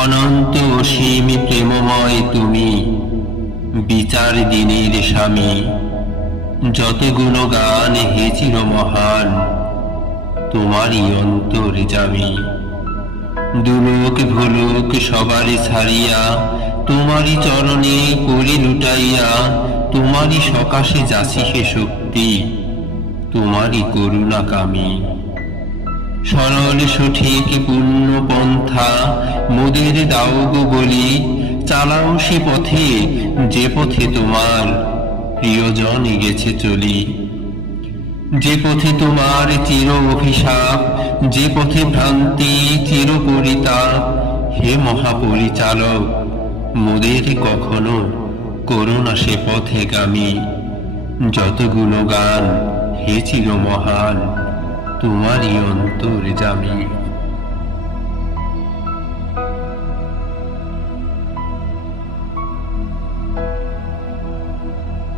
অনন্ত অসীম প্রেমময় তুমি, বিচার দিনের স্বামী যত গুণগান হে চির মহান, তোমারই অন্তর জামি। দুলোক ভুলুক সবারই ছাড়িয়া, তোমারই চরণে করি লুটাইয়া, তোমারই সকাশে যাচি হে শক্তি, তোমারই করুণা কামী সরল সঠিক পূর্ণ পন্থা। মোদের দাও গো বলি, চালাও সে পথে, যে পথে তোমার প্রিয়জন গেছে চলি। যে পথে তোমার চির অভিশাপ, যে পথে ভ্রান্তি চির পরিতাপ, হে মহাপরিচালক, মোদের কখনো করোনা সে পথে গামী। যতগুলো গান, হে চির মহান তোমারই অন্তর জামি